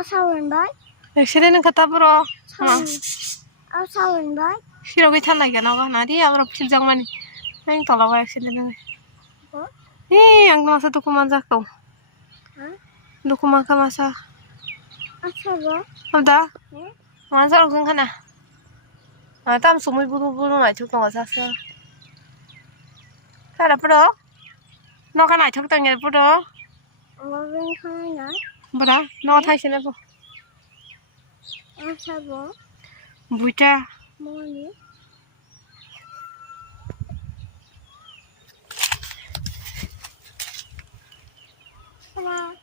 사원 바이. 시래는 갖다 불어. 사원. 사원 바이. 시러기 찰나게 나가 나디 아그로 필장만이. 아니 돌아가 시래는. 뭐? ang masa dokuman zakto. Dokuman ka masa. 사원. Ada? 네. Masa ung kana. Tam sumul buru nai chuk tong sa sa. Ka la pro. No ka nai chuk tong ye pro. 뭐는 하나. Bra, no thai sine po. 사원. Buita. 뭐니? 하나.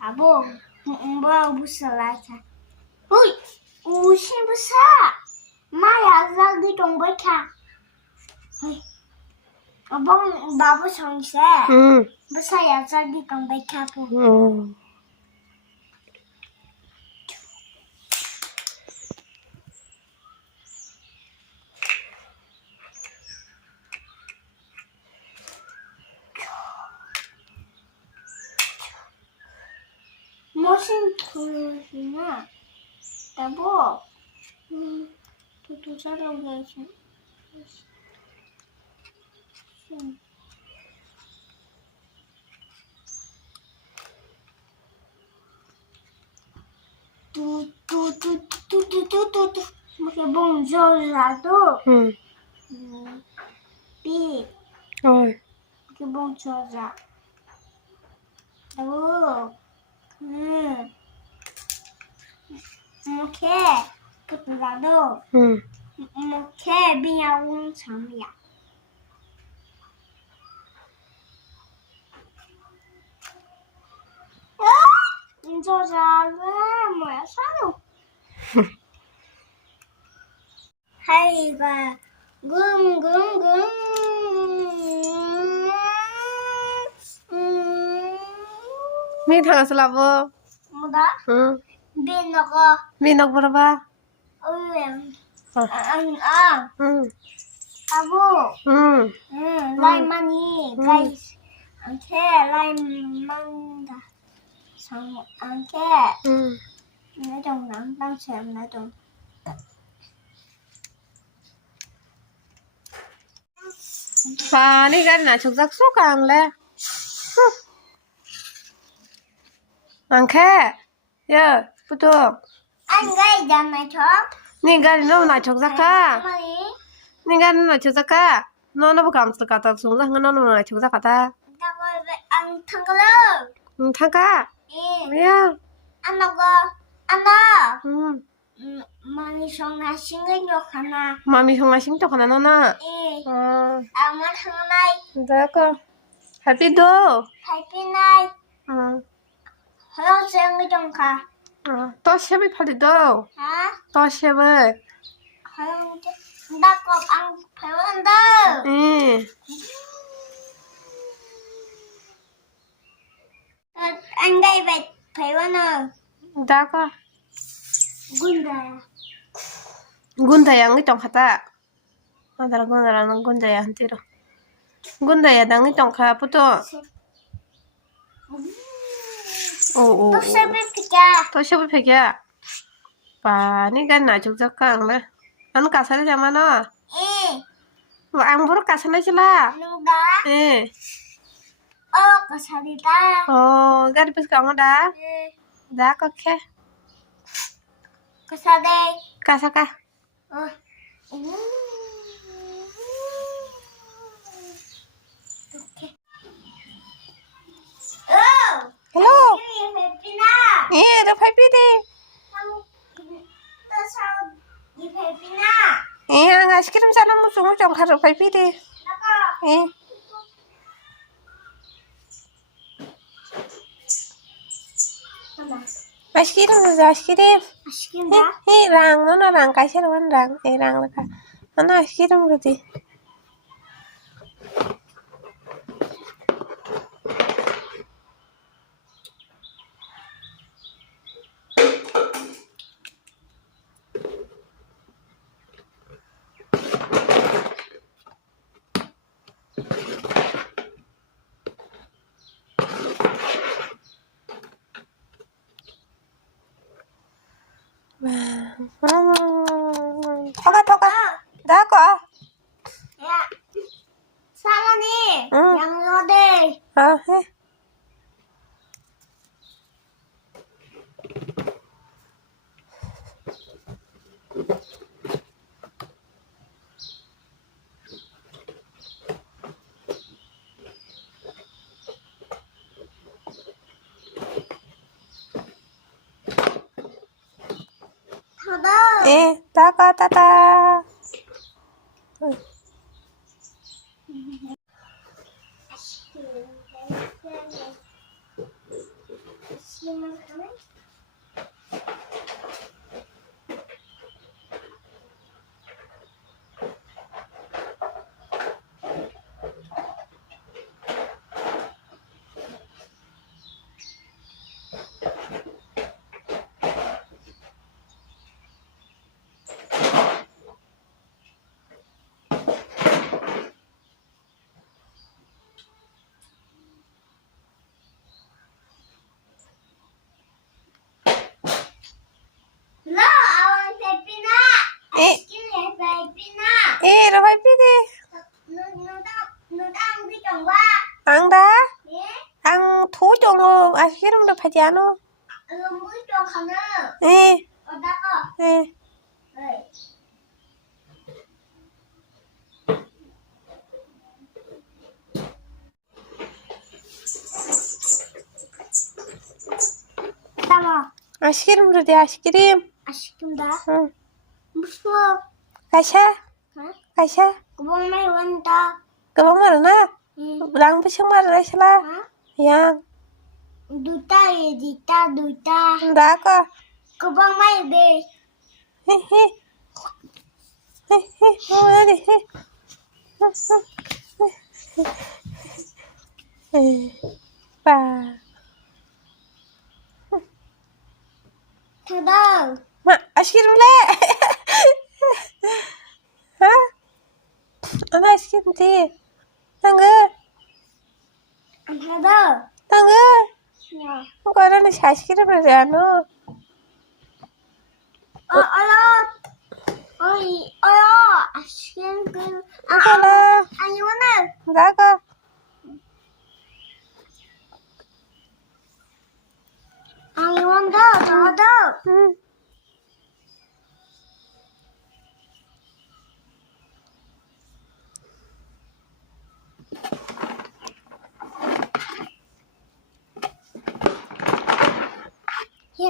아보, 뭐야 무슨 라자? 어이, 무슨 무슨? 마야 자기 동백하. 어이, 아보 바보 성세. 무슨 야 자기 동백하 보. 무슨 소리냐? 여보, 또 잘하고 계시. 뚜뚜뚜뚜뚜뚜뚜뚜. 이렇게 멍져라도. 삐. 이렇게 멍져자. 여보. 이렇게 나도 이렇게 비하고 잠이야. 인조자는 뭐야 산호. 하이가 굶굶굶. Mi thằng slavo. 뭐다? 비너거. Minok berapa? 아부. 라이만이 가이스. 안케 라이만다. 상 안케. 내 좀 남당처럼 내 좀. Và đi gần là chụp giặc suốt càng lên. Ang khe. Yeah, puto. Anh gây ra mày chó. Ni gần nó là chụp giặc ka. Ni gần là chụp giặc ka. Nó bukan suka tak xuống giặc nó là chụp giặc ta. Tao gọi về ăn thằng cơ lơ. Thằng ka. Yeah. Ăn đâu cơ. Ăn đó. Mami xong là xin cái nhọc hả? Mami không là xin cho khả năng nó. Ăn mất thằng này. Dạ cơ. Happy do. Happy night. Hello xem cái trong khả. 또 쉐을 팔리도. Hả? 또 쉐을. Hello. Ta còn ăn phải ăn đó. Anh đây về phải ăn à? Đã có. Gunda. Gunda yang itong kata. Madara gunda nang gunda ya hantiro. Gunda ya nang itong kaya puto. Tôi sẽ biết kìa. Tôi sẽ biết kìa. Bà ní cái nào chụp giấc càng đấy. Anu kasar sama no. Ang buruk kasar sila. Nungda. Kasalita. Oh, gak dipis kamu dah. Dah kok ke. Kasade. Kasaka. Okay. Hello. Pina. Đâu phải biết đi. Sao Pina? Ang ice cream sana mo sumutong haro phải biết đi. Ice cream rồi ice cream. Aşkım da. Rang nó rang cái xe luôn rang. Rang là cả. Nó ice cream rồi đi. Thoga. Đã có. Ya. Sana nih. Yang rode. He. Tada. Tata. No, I want Pepina. Aşkım Pepina. Đâu phải biết đi. Nó đang đi trồng qua. Ăn đã. Yeah. Ăn thú cho ngô ice cream đâu phải chán đâu. Mới trồng không nữa. Ở đó có. Đây. Tamam. Ice cream rồi đi ice cream. Aşkım da. Musu. Kaisa. Kaisa. Kubang may wanda. Kabang mana na? Lang pisang mana sila? Yang. Duta. Đã có. Kubang may be. He. Mana đi. Ba. Tada. Ma, ice cream le. Hả? Ăn ice cream đi. Tangga. Tada. Tangga. Ya. Không có đâu ice cream rồi ano. Aşkım. Aşkım. Ani mana? Đã có. Ani wanda. Tada.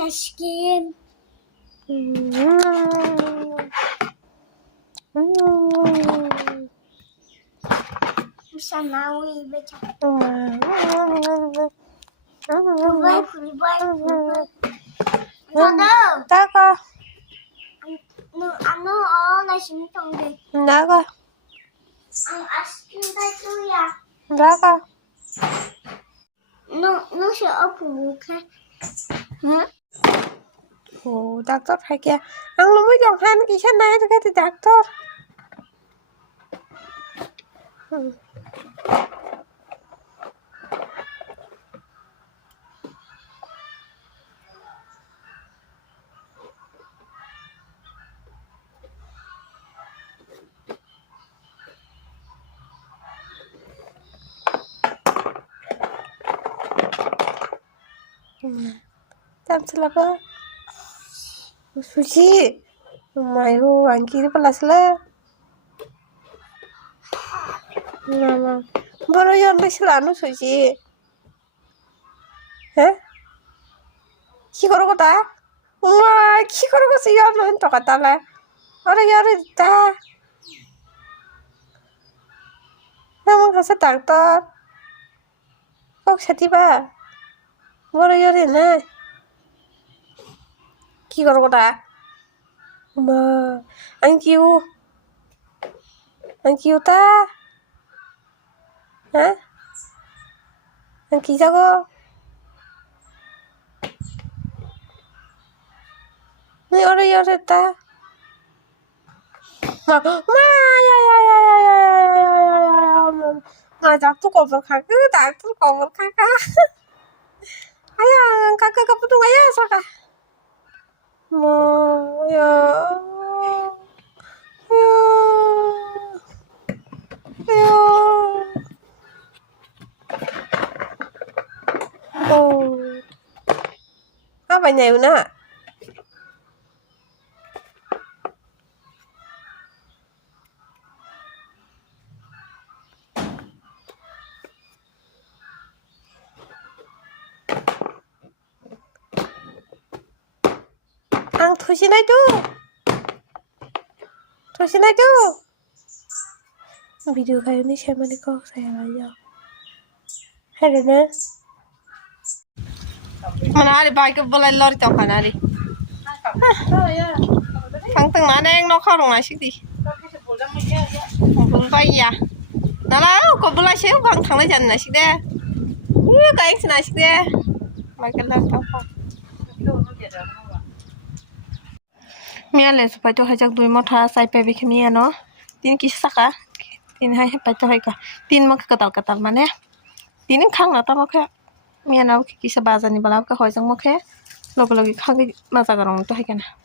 Aşkım. Sana uy beca. Full boy. Tada. Đã có. Ano na simtong de. Đã có. Ang aşkım da tuya. Đã có. No siya opuke. Ồ, đặc tốt hay kìa. Ăn luôn mới dòng han cái chân này thì cái thì đặc tốt. 짬슬라가 수지 마이호 안기리 발라슬라 나나 바로 연락 실라노 수지 에? 키거로고다 엄마 키거로고서 연락 똑같다래 어라 연락 있다 emang kasih dokter kok sedih ba baru yuri na ki karo kota ma angkiu ta ha angki jago ni ora yuri ta ma 작두 거울 가까 작두 거울 가까 아야 가까 가부동 아야 사가 뭐야 apa nhà nè ang 조심해줘 video kayak ini share mana kau saya aja ada na mana ada baik boleh lor tau kan ada thằng từng mà đang nó không ngoài xích đi không phải ya đó là có boleh xíu con thằng lấy chân này xích đe cái anh này xích đe mày cái làm tao không mía lên phải cho hai chắc đuôi mót thà sai pe bị cái mía nó tin kí sắc á tin hay phải cho hai cả tin mà cái tàu mà nè tin khăng là tao mà cái mía nào kí sa bazar ni balap cái hỏi rằng mà cái lộc khăng cái mà ra cái rong tôi hay cái nào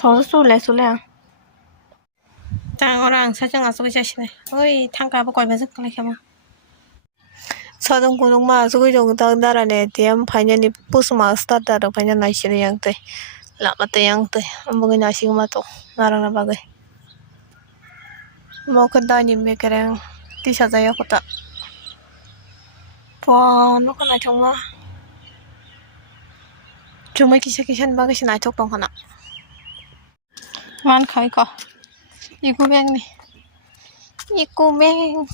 더 쏠래 장어랑 사정아 쏘기 자시네 어이 tanka apa kau besok lagi kamu 사정 고동마 쏘기 정도 나라네 디엠 파냐니 부스마 스타트로 파냐 나시르 양때 라마때 양때 뭐가 나시고 마또 나라나 바게 뭐 근다니 메케랑 티샤자야 코타 와 너가 정말 정말 기샤기샤는 바게시 나 족동 하나 man khơi co iku beng ni iku beng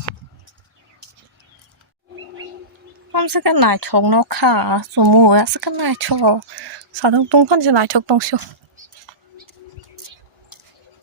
không sẽ cái này trồng nó khá số mùa sẽ cái này cho sao đông tung phân sẽ này trồng đông siêu